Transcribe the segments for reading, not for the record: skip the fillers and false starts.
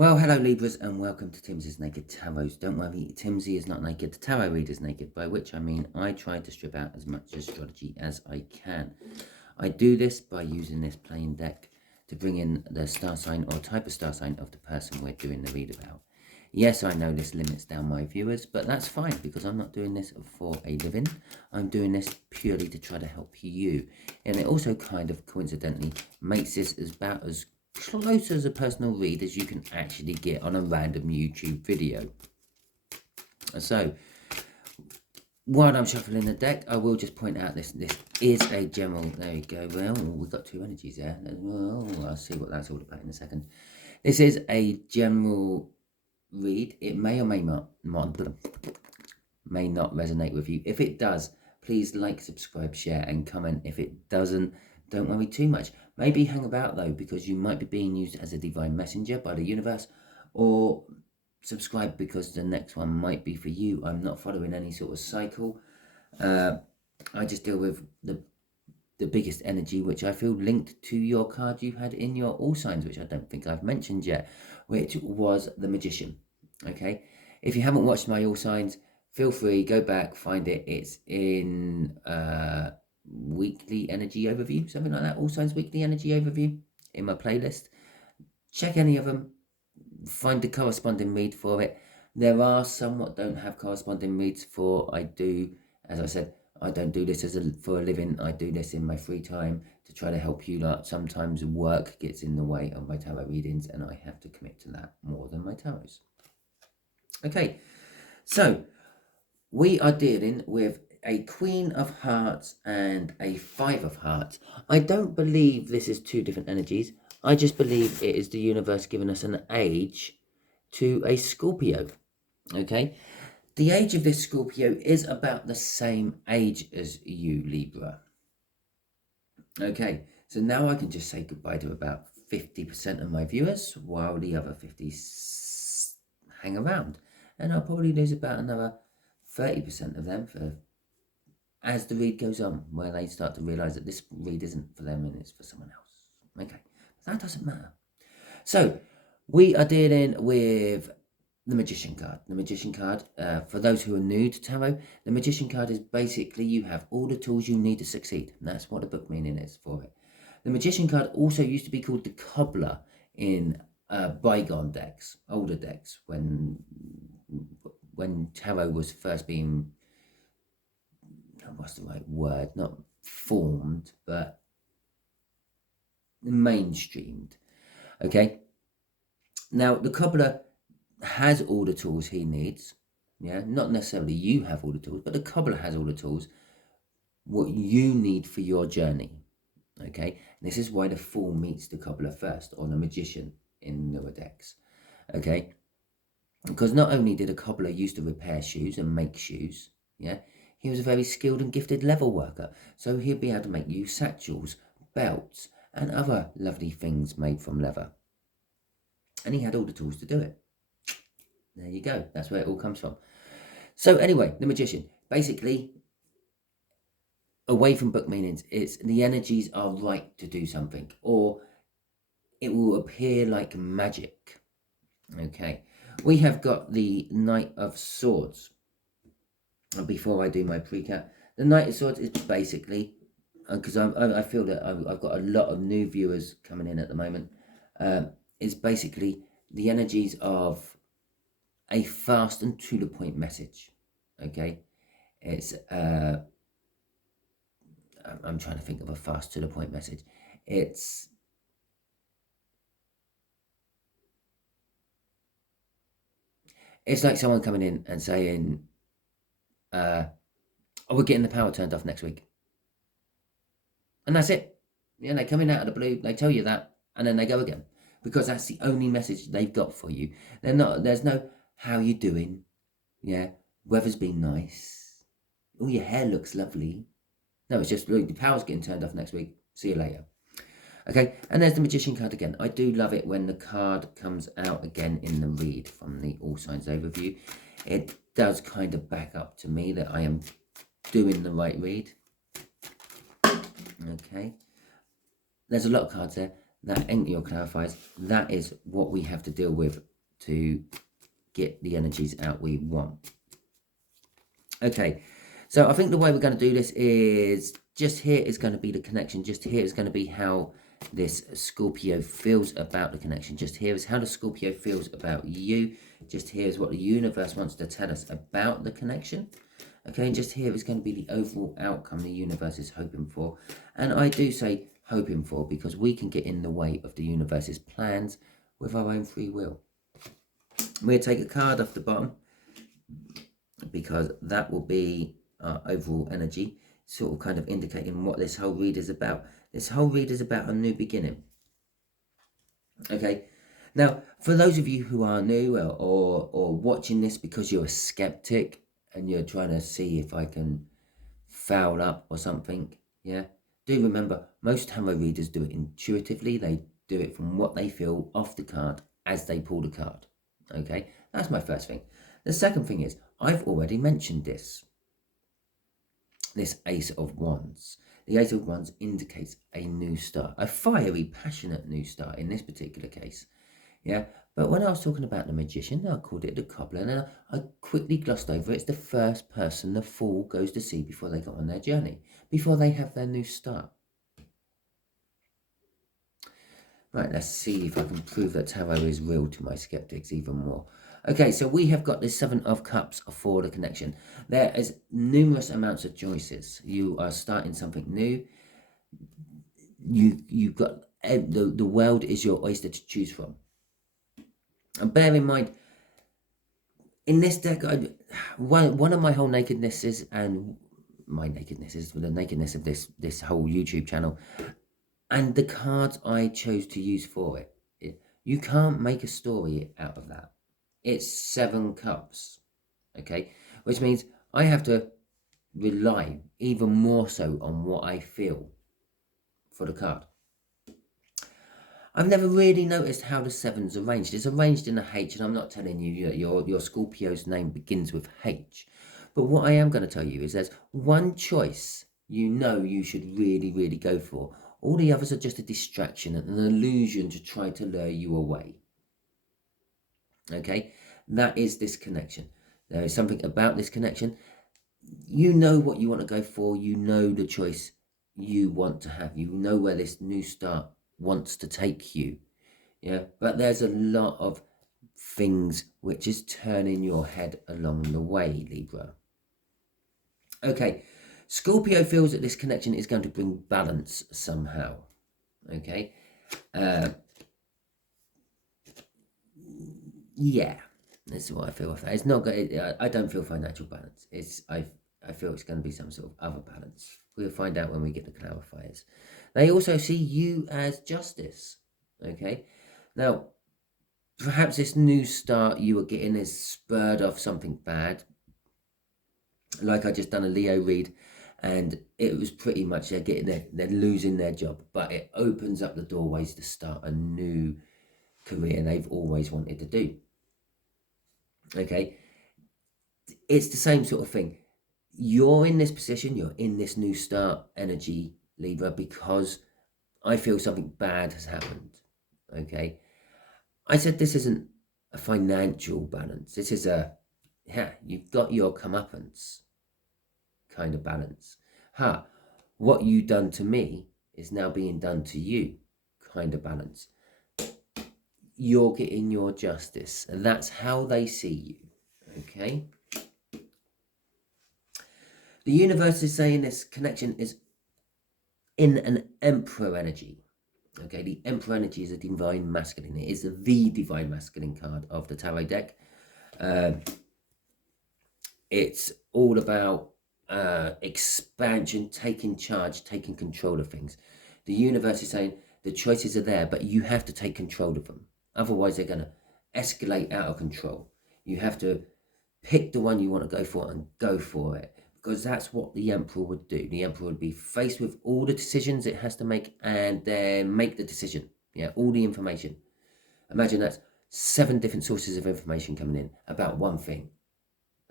Well, hello Libras and welcome to Timsy's Naked Tarot. Don't worry, Timsy is not naked, the tarot reader's naked, by which I mean I try to strip out as much astrology as I can. I do this by using this plain deck to bring in the star sign or type of star sign of the person we're doing the read about. Yes, I know this limits down my viewers, but that's fine because I'm not doing this for a living. I'm doing this purely to try to help you. And it also kind of coincidentally makes this about as close as a personal read as you can actually get on a random YouTube video. So, while I'm shuffling the deck, I will just point out this is a general, there we go, well, we've got two energies there. Well, I'll see what that's all about in a second. This is a general read. It may or may not resonate with you. If it does, please like, subscribe, share and comment. If it doesn't, don't worry too much. Maybe hang about though, because you might be being used as a divine messenger by the universe, or subscribe because the next one might be for you. I'm not following any sort of cycle. I just deal with the biggest energy, which I feel linked to your card you had in your all signs, which I don't think I've mentioned yet, which was the Magician. Okay, if you haven't watched my all signs, feel free, go back, find it. It's in weekly energy overview, something like that. All signs weekly energy overview in my playlist. Check any of them, find the corresponding read for it. There are some what don't have corresponding reads for. I do, as I said, I don't do this for a living. I do this in my free time to try to help you lot. Sometimes work gets in the way of my tarot readings and I have to commit to that more than my tarots. Okay, so we are dealing with a Queen of Hearts and a Five of Hearts. I don't believe this is two different energies. I just believe it is the universe giving us an age to a Scorpio. Okay, the age of this Scorpio is about the same age as you, Libra. Okay, so now I can just say goodbye to about 50% of my viewers while the other 50 hang around. And I'll probably lose about another 30% of them as the read goes on, where they start to realise that this read isn't for them and it's for someone else. Okay, that doesn't matter. So, we are dealing with the Magician card. The Magician card, for those who are new to tarot, the Magician card is basically you have all the tools you need to succeed. And that's what the book meaning is for it. The Magician card also used to be called the Cobbler in bygone decks, older decks, when tarot was first being, what's the right word, not formed, but mainstreamed. Okay, now the Cobbler has all the tools he needs. Yeah, not necessarily you have all the tools, but the Cobbler has all the tools what you need for your journey. Okay, and this is why the Fool meets the Cobbler first, or the Magician in newer decks. Okay, because not only did a cobbler used to repair shoes and make shoes, yeah, he was a very skilled and gifted leather worker, so he'd be able to make you satchels, belts, and other lovely things made from leather. And he had all the tools to do it. There you go, that's where it all comes from. So anyway, the Magician, basically, away from book meanings, it's the energies are right to do something, or it will appear like magic. Okay, we have got the Knight of Swords. And before I do my pre-cap, the Knight of Swords is basically, because I feel that I've got a lot of new viewers coming in at the moment, is basically the energies of a fast and to the point message. Okay, it's I'm trying to think of a fast to the point message. It's like someone coming in and saying, oh, we're getting the power turned off next week. And that's it. Yeah, they're coming out of the blue, they tell you that, and then they go again. Because that's the only message they've got for you. There's no, how you doing? Yeah, weather's been nice. Oh, your hair looks lovely. No, it's just, look, the power's getting turned off next week. See you later. Okay, and there's the Magician card again. I do love it when the card comes out again in the read from the All Signs overview. It does kind of back up to me that I am doing the right read. Okay, there's a lot of cards there. That ain't your clarifiers. That is what we have to deal with to get the energies out we want. Okay, so I think the way we're going to do this is just here is going to be the connection. Just here is going to be how this Scorpio feels about the connection. Just here is how the Scorpio feels about you. Just here is what the universe wants to tell us about the connection. Okay, and just here is going to be the overall outcome the universe is hoping for. And I do say hoping for because we can get in the way of the universe's plans with our own free will. We'll take a card off the bottom because that will be our overall energy, sort of kind of indicating what this whole read is about. This whole read is about a new beginning. Okay, now for those of you who are new or watching this because you're a skeptic and you're trying to see if I can foul up or something, yeah, do remember most tarot readers do it intuitively. They do it from what they feel off the card as they pull the card. Okay, that's my first thing. The second thing is, I've already mentioned this Ace of Wands. The Ace of Wands indicates a new start, a fiery, passionate new start in this particular case. Yeah, but when I was talking about the Magician, I called it the Cobbler, and I quickly glossed over it. It's the first person the Fool goes to see before they go on their journey, before they have their new start. Right, let's see if I can prove that tarot is real to my skeptics even more. Okay, so we have got the Seven of Cups for the connection. There is numerous amounts of choices. You are starting something new. You've got the world is your oyster to choose from. And bear in mind, in this deck, one of my whole nakednesses and my nakednesses, the nakedness of this whole YouTube channel, and the cards I chose to use for it, you can't make a story out of that. It's 7 cups, okay? Which means I have to rely even more so on what I feel for the card. I've never really noticed how the 7's arranged. It's arranged in a H, and I'm not telling you that your Scorpio's name begins with H. But what I am going to tell you is there's one choice you should really, really go for. All the others are just a distraction and an illusion to try to lure you away. Okay? That is this connection. There is something about this connection. You know what you want to go for. You know the choice you want to have. You know where this new start wants to take you. Yeah, but there's a lot of things which is turning your head along the way, Libra. Okay, Scorpio feels that this connection is going to bring balance somehow. Okay, yeah, that's what I feel with that. It's not good. I don't feel financial balance. I feel it's going to be some sort of other balance. We'll find out when we get the clarifiers. They also see you as justice. Okay, now perhaps this new start you were getting is spurred off something bad. Like I just done a Leo read, and it was pretty much they're losing their job, but it opens up the doorways to start a new career they've always wanted to do. Okay, it's the same sort of thing. You're in this position, you're in this new start energy, Libra, because I feel something bad has happened. Okay, I said this isn't a financial balance. This is you've got your comeuppance kind of balance. What you done to me is now being done to you kind of balance. You're getting your justice, and that's how they see you. Okay, the universe is saying this connection is in an Emperor energy. Okay, the Emperor energy is a divine masculine. It is the divine masculine card of the tarot deck. It's all about expansion, taking charge, taking control of things. The universe is saying the choices are there, but you have to take control of them. Otherwise, they're going to escalate out of control. You have to pick the one you want to go for and go for it, because that's what the Emperor would do. The Emperor would be faced with all the decisions it has to make and then make the decision. Yeah, all the information. Imagine that's 7 different sources of information coming in about one thing.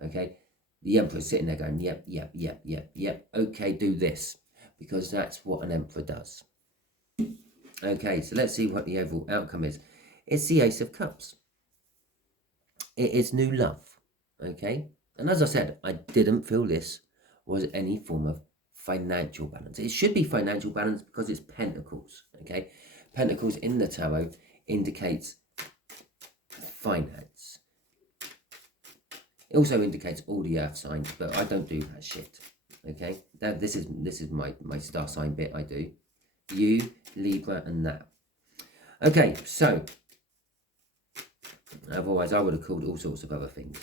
Okay, the Emperor's sitting there going, yep, okay, do this, because that's what an Emperor does. Okay, so let's see what the overall outcome is. It's the Ace of Cups. it is new love, okay? And as I said, I didn't feel this was any form of financial balance. It should be financial balance because it's pentacles, okay? Pentacles in the tarot indicates finance. It also indicates all the earth signs, but I don't do that shit, okay? This is my star sign bit I do. You, Libra, and that. Okay, so otherwise I would have called all sorts of other things.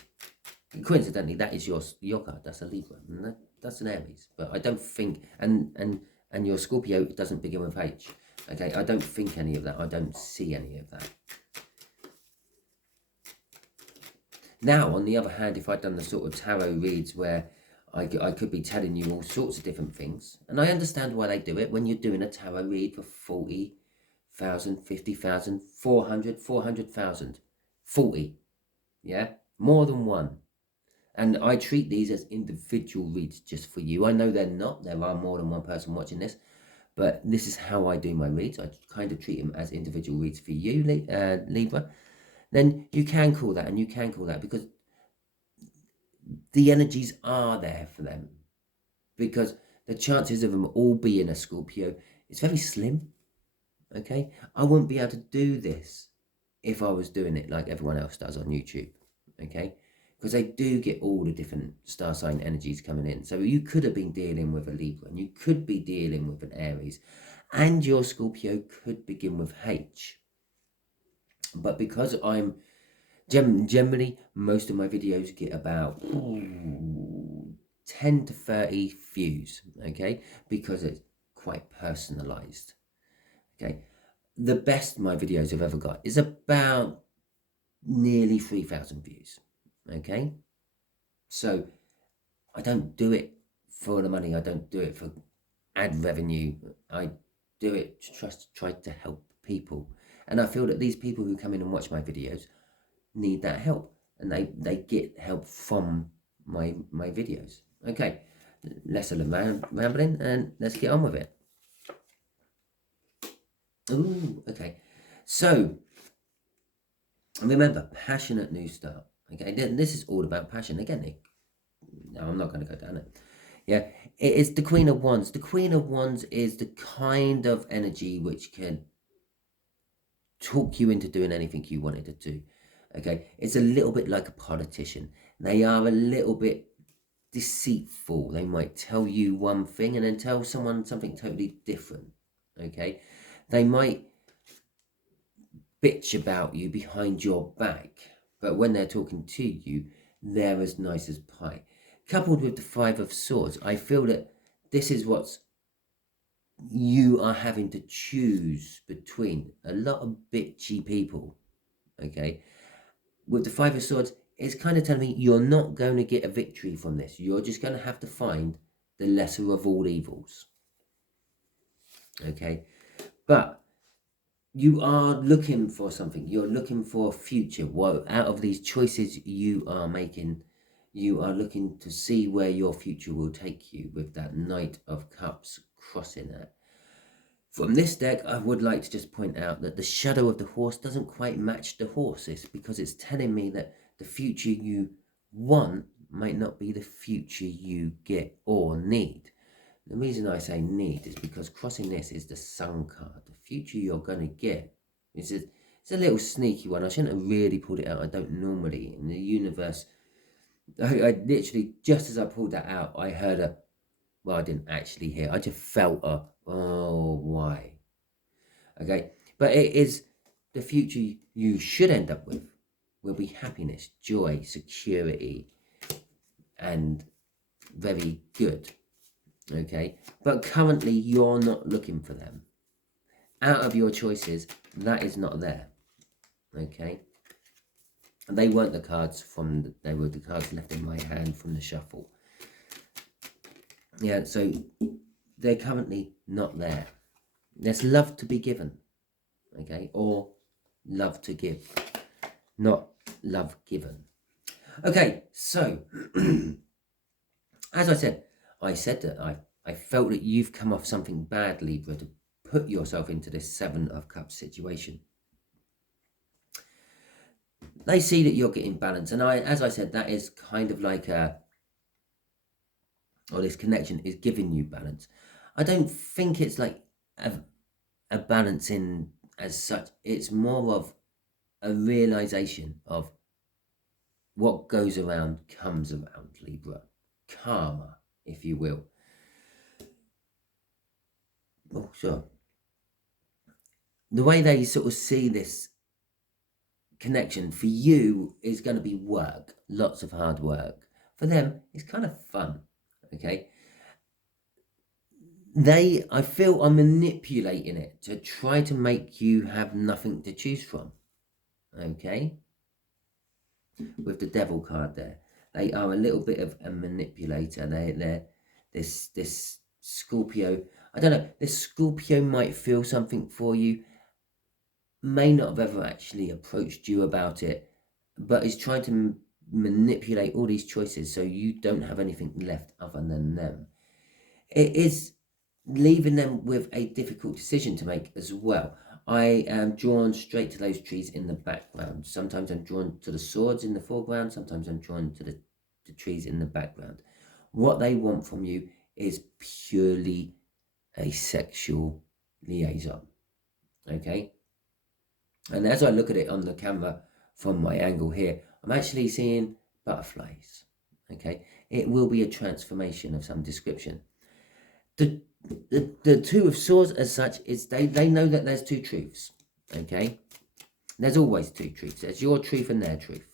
Coincidentally, that is your card. That's a Libra, and that's an Aries. But I don't think, and your Scorpio doesn't begin with H. Okay, I don't think any of that. I don't see any of that. Now, on the other hand, if I'd done the sort of tarot reads where I could be telling you all sorts of different things, and I understand why they do it. When you're doing a tarot read for 40,000, 50,000, 400,000, 40, yeah, more than one. And I treat these as individual reads just for you. I know they're not. There are more than one person watching this. But this is how I do my reads. I kind of treat them as individual reads for you, Libra. Then you can call that, and you can call that, because the energies are there for them. Because the chances of them all being a Scorpio is very slim. Okay? I wouldn't be able to do this if I was doing it like everyone else does on YouTube. Okay? Because they do get all the different star sign energies coming in. So you could have been dealing with a Libra, and you could be dealing with an Aries, and your Scorpio could begin with H. But because I'm generally, most of my videos get about 10 to 30 views, okay? Because it's quite personalized, okay? The best my videos have ever got is about nearly 3,000 views. Okay, so I don't do it for the money. I don't do it for ad revenue. I do it to try to help people. And I feel that these people who come in and watch my videos need that help, and they get help from my videos. Okay, less of the rambling, and let's get on with it. Ooh, okay. So remember, passionate new start. Okay, this is all about passion. Again, no, I'm not going to go down it. Yeah, it is the Queen of Wands. The Queen of Wands is the kind of energy which can talk you into doing anything you wanted to do. Okay, it's a little bit like a politician. They are a little bit deceitful. They might tell you one thing and then tell someone something totally different. Okay, they might bitch about you behind your back, but when they're talking to you, they're as nice as pie. Coupled with the Five of Swords, I feel that this is what you are having to choose between. A lot of bitchy people, okay? With the Five of Swords, it's kind of telling me you're not going to get a victory from this. You're just going to have to find the lesser of all evils, okay? But you are looking for something. You're looking for a future. Well, out of these choices you are making, you are looking to see where your future will take you with that Knight of Cups crossing it. From this deck, I would like to just point out that the shadow of the horse doesn't quite match the horse. It's because it's telling me that the future you want might not be the future you get or need. The reason I say need is because crossing this is the Sun card. The future you're going to get is it's a little sneaky one. I shouldn't have really pulled it out. I don't normally. In the universe, I literally, just as I pulled that out, I heard a, well, I didn't actually hear. I just felt a, oh, why? Okay, but it is the future you should end up with will be happiness, joy, security, and very good. Okay, but currently you're not looking for them. Out of your choices, that is not there. Okay, and they weren't the cards from they were the cards left in my hand from the shuffle. Yeah, so they're currently not there. There's love to be given, okay, or love to give, not love given. Okay, so as I said that I felt that you've come off something bad, Libra, to put yourself into this Seven of Cups situation. they see that you're getting balance. And as I said, that is kind of like this connection is giving you balance. I don't think it's like a balance in as such. It's more of a realization of what goes around comes around, Libra. Karma, if you will. Oh, sure. The way they sort of see this connection for you is going to be work, lots of hard work. For them, it's kind of fun, okay? I feel, are manipulating it to try to make you have nothing to choose from, okay? With the devil card there. They are a little bit of a manipulator. They're this Scorpio. I don't know, this Scorpio might feel something for you, may not have ever actually approached you about it, but is trying to manipulate all these choices so you don't have anything left other than them. It is leaving them with a difficult decision to make as well. I am drawn straight to those trees in the background. Sometimes I'm drawn to the swords in the foreground. Sometimes I'm drawn to the trees in the background. What they want from you is purely a sexual liaison. Okay? And as I look at it on the camera from my angle here, I'm actually seeing butterflies. Okay? It will be a transformation of some description. The Two of Swords as such is they know that there's two truths. Okay? There's always two truths. There's your truth and their truth.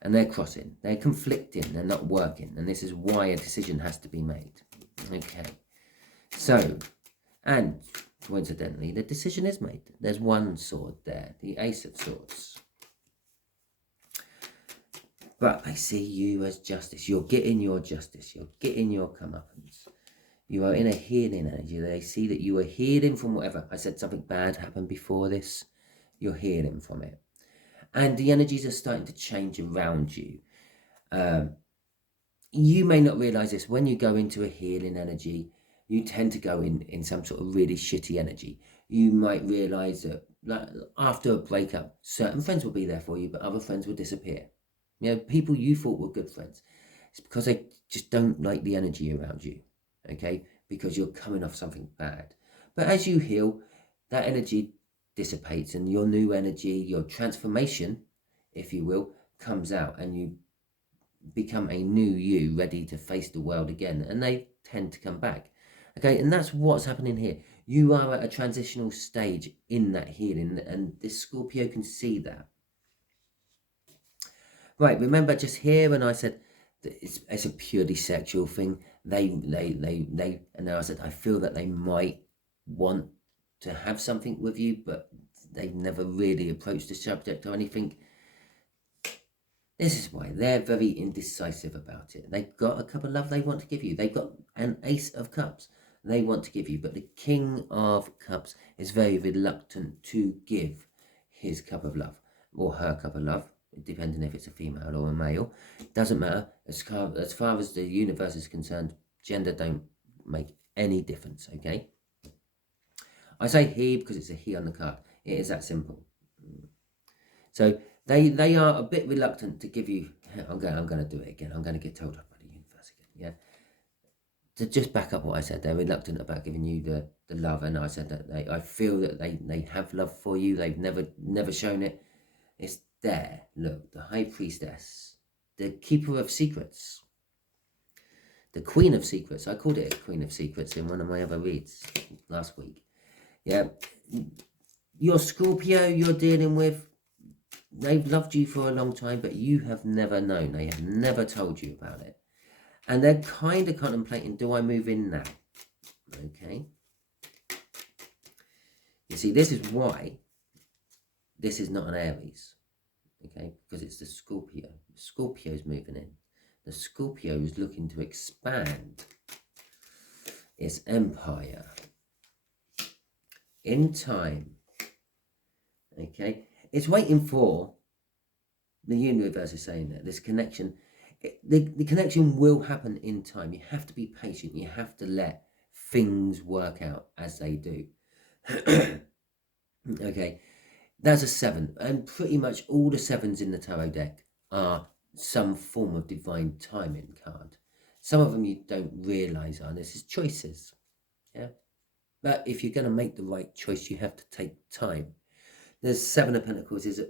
And they're crossing. They're conflicting. They're not working. And this is why a decision has to be made. Okay. So, and coincidentally, the decision is made. There's one sword there. The Ace of Swords. But I see you as justice. You're getting your justice. You're getting your comeuppance. You are in a healing energy. They see that you are healing from whatever. I said something bad happened before this. You're healing from it. And the energies are starting to change around you. You may not realize this. When you go into a healing energy, you tend to go in some sort of really shitty energy. You might realize that after a breakup, certain friends will be there for you, but other friends will disappear. You know, people you thought were good friends. It's because they just don't like the energy around you, okay? Because you're coming off something bad. But as you heal, that energy dissipates and your new energy, your transformation, if you will, comes out and you become a new you ready to face the world again. And they tend to come back, okay? And that's what's happening here. You are at a transitional stage in that healing, and this Scorpio can see that. Right, remember just here when I said that it's a purely sexual thing, and then I said I feel that they might want to have something with you, but they've never really approached the subject or anything. This is why they're very indecisive about it. They've got a cup of love they want to give you. They've got an Ace of Cups they want to give you, but the King of Cups is very reluctant to give his cup of love or her cup of love, depending if it's a female or a male. Doesn't matter. As far as the universe is concerned, gender don't make any difference, okay? I say he because it's a he on the card. It is that simple. So they are a bit reluctant to give you. I'm going to do it again. I'm going to get told up by the universe again. Yeah. To just back up what I said, they're reluctant about giving you the love, and I said that I feel that they have love for you. They've never shown it. It's there. Look, the High Priestess, the Keeper of Secrets, the Queen of Secrets. I called it a Queen of Secrets in one of my other reads last week. Yeah, your Scorpio you're dealing with, they've loved you for a long time, but you have never known. They have never told you about it. And they're kind of contemplating, do I move in now? Okay. You see, this is why this is not an Aries. Okay, because it's the Scorpio. The Scorpio's moving in. The Scorpio is looking to expand its empire in time. Okay, it's waiting for the universe is saying that this connection, the connection will happen in time. You have to be patient. You have to let things work out as they do. Okay, That's a 7, and pretty much all the 7s in the tarot deck are some form of divine timing card. Some of them you don't realise are. This is choices, yeah? But if you're going to make the right choice, you have to take time. The 7 of Pentacles is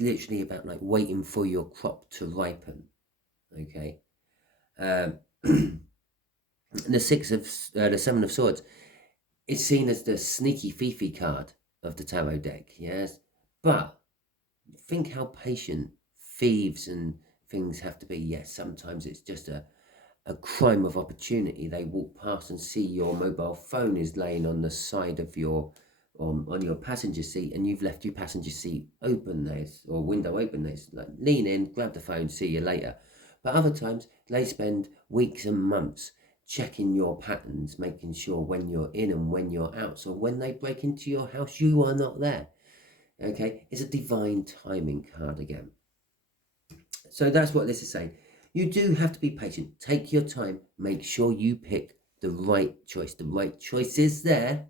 literally about like waiting for your crop to ripen, okay? The 7 of Swords is seen as the sneaky Fifi card of the tarot deck, yes? But think how patient thieves and things have to be. Yes, sometimes it's just a crime of opportunity. They walk past and see your mobile phone is laying on the side of your on your passenger seat, and you've left your passenger seat open there, or window open there. Like, lean in, grab the phone, see you later. But other times they spend weeks and months checking your patterns, making sure when you're in and when you're out. So when they break into your house, you are not there. Okay, it's a divine timing card again. So that's what this is saying. You do have to be patient. Take your time. Make sure you pick the right choice. The right choice is there,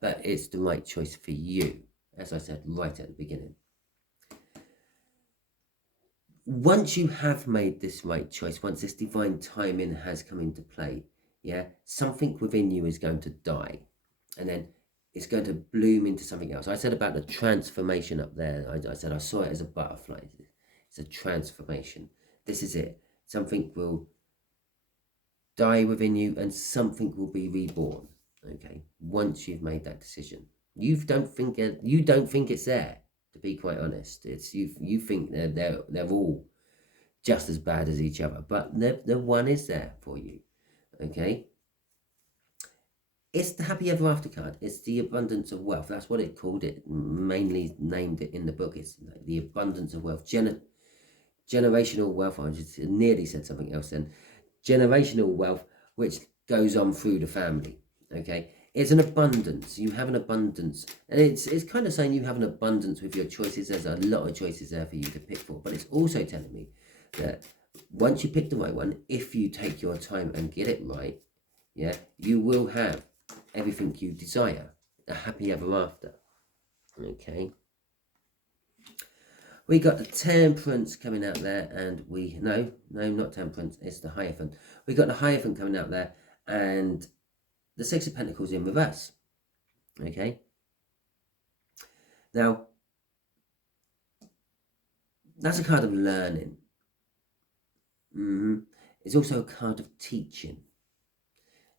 but it's the right choice for you, as I said right at the beginning. Once you have made this right choice, once this divine timing has come into play, yeah, something within you is going to die, and then it's going to bloom into something else. I said about the transformation up there. I said I saw it as a butterfly. It's a transformation. This is it. Something will die within you and something will be reborn. Okay, once you've made that decision. You don't think it's there, to be quite honest. It's you think they're all just as bad as each other, but the one is there for you. Okay, it's the happy ever after card. It's the abundance of wealth. That's what it called it, mainly named it in the book. It's like the abundance of wealth, generational wealth. I just nearly said something else then. Generational wealth, which goes on through the family. Okay, it's an abundance. You have an abundance, and it's kind of saying you have an abundance with your choices. There's a lot of choices there for you to pick for, but it's also telling me that once you pick the right one, if you take your time and get it right, yeah, you will have everything you desire, a happy ever after. Okay, we got the Temperance coming out there, and no, not Temperance, it's the Hierophant. We got the Hierophant coming out there, and the Six of Pentacles in reverse. Okay, now that's a card of learning. It's also a card of teaching.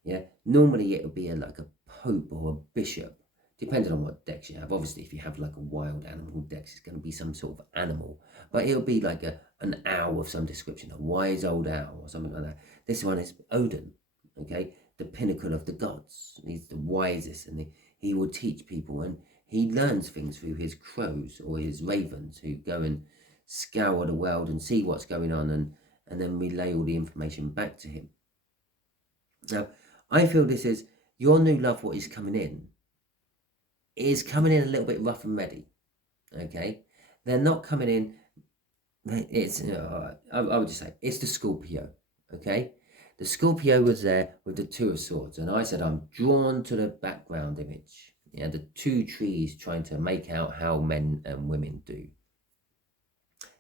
Yeah, normally it would be like a pope or a bishop, depending on what decks you have. Obviously, if you have like a wild animal deck, it's going to be some sort of animal, but it'll be like an owl of some description, a wise old owl or something like that. This one is Odin, okay, the pinnacle of the gods. He's the wisest, and he will teach people, and he learns things through his crows or his ravens, who go and scour the world and see what's going on, and then relay all the information back to him. Now, I feel this is your new love. What is coming in a little bit rough and ready. Okay, they're not coming in. It's I would just say it's the Scorpio. Okay, the Scorpio was there with the Two of Swords, and I said I'm drawn to the background image. Yeah, the two trees trying to make out how men and women do.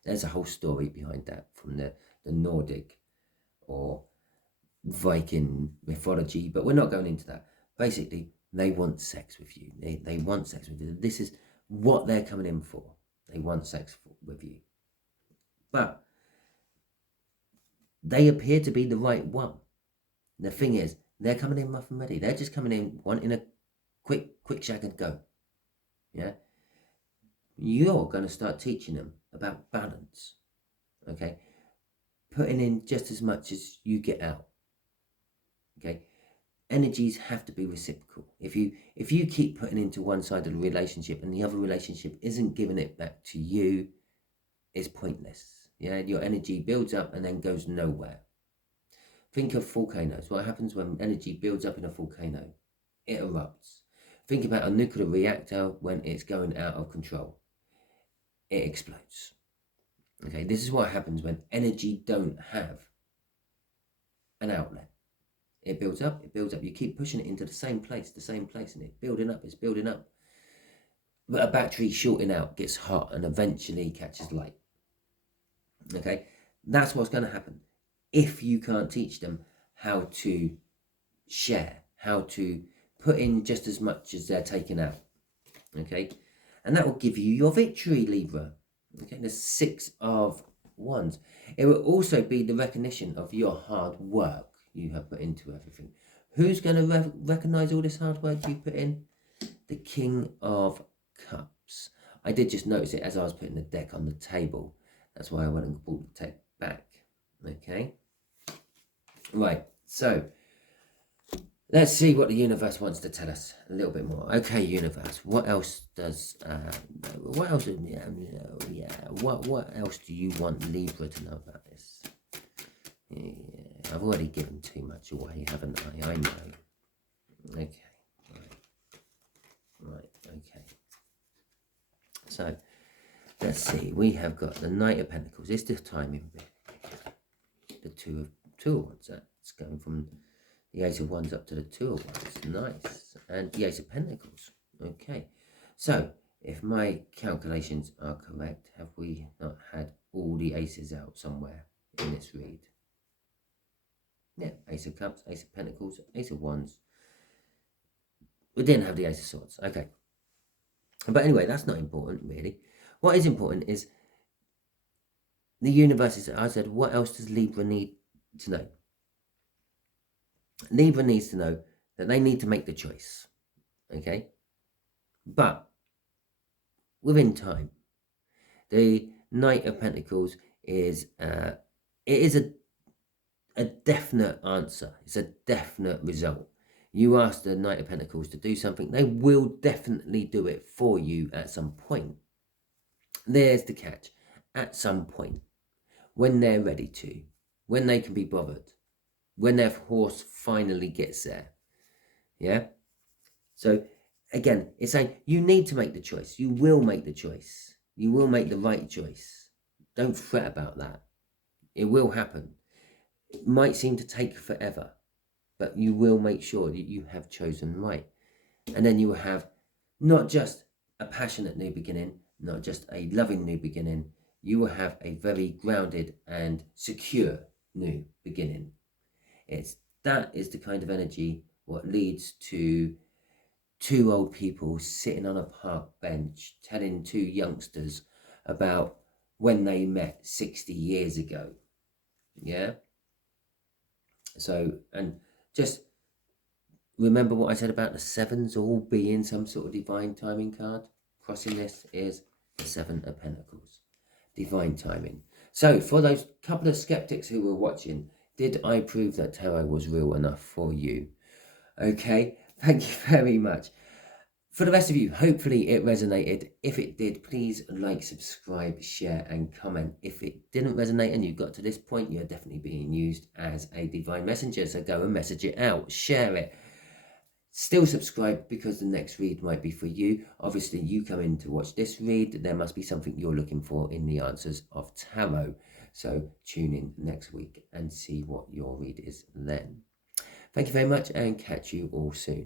There's a whole story behind that from the Nordic or Viking mythology, but we're not going into that. Basically, they want sex with you. They want sex with you. This is what they're coming in for. They want sex with you. But they appear to be the right one. The thing is, they're coming in rough and ready. They're just coming in wanting a quick shag and go. Yeah? You're going to start teaching them about balance. Okay? Putting in just as much as you get out. Okay? Energies have to be reciprocal. If you keep putting into one side of the relationship and the other relationship isn't giving it back to you, it's pointless. Yeah, your energy builds up and then goes nowhere. Think of volcanoes. What happens when energy builds up in a volcano? It erupts. Think about a nuclear reactor when it's going out of control. It explodes. Okay, this is what happens when energy don't have an outlet. It builds up, you keep pushing it into the same place, and it's building up. a battery shorting out, gets hot, and eventually catches light. Okay, that's what's going to happen if you can't teach them how to share, how to put in just as much as they're taking out. Okay, and that will give you your victory, Libra. Okay, the 6 of Wands. It will also be the recognition of your hard work you have put into everything. Who's going to recognize all this hard work you put in? The King of Cups. I did just notice it as I was putting the deck on the table. That's why I went and brought the deck back. Okay. Right. So let's see what the universe wants to tell us a little bit more. Okay, universe. What else does? What else? What else do you want Libra to know about this? Yeah, I've already given too much away, haven't I? I know. Okay. Right. Okay. So let's see. We have got the Knight of Pentacles. It's the timing bit. The Two of Wands. That's going from the Ace of Wands up to the Two of Wands. Nice. And the Ace of Pentacles. Okay. So if my calculations are correct, have we not had all the aces out somewhere in this read? Yeah. Ace of Cups, Ace of Pentacles, Ace of Wands. We didn't have the Ace of Swords. Okay. But anyway, that's not important, really. What is important is the universe is, I said, what else does Libra need to know? Libra needs to know that they need to make the choice. Okay? But within time, the Knight of Pentacles is, it is a definite answer. It's a definite result. You ask the Knight of Pentacles to do something, they will definitely do it for you at some point. There's the catch. At some point. When they're ready to. When they can be bothered. When their horse finally gets there. Yeah? So, again, it's saying you need to make the choice. You will make the choice. You will make the right choice. Don't fret about that. It will happen. It might seem to take forever. But you will make sure that you have chosen right. And then you will have not just a passionate new beginning, not just a loving new beginning. You will have a very grounded and secure new beginning. That is the kind of energy what leads to two old people sitting on a park bench telling two youngsters about when they met 60 years ago. Yeah? So, and just remember what I said about the sevens all being some sort of divine timing card. Crossing this is the Seven of Pentacles. Divine timing. So for those couple of skeptics who were watching, did I prove that tarot was real enough for you? Okay, thank you very much. For the rest of you, hopefully it resonated. If it did, please like, subscribe, share and comment. If it didn't resonate and you got to this point, you're definitely being used as a divine messenger. So go and message it out, share it. Still subscribe because the next read might be for you. Obviously, you come in to watch this read. There must be something you're looking for in the answers of tarot. So tune in next week and see what your read is then. Thank you very much and catch you all soon.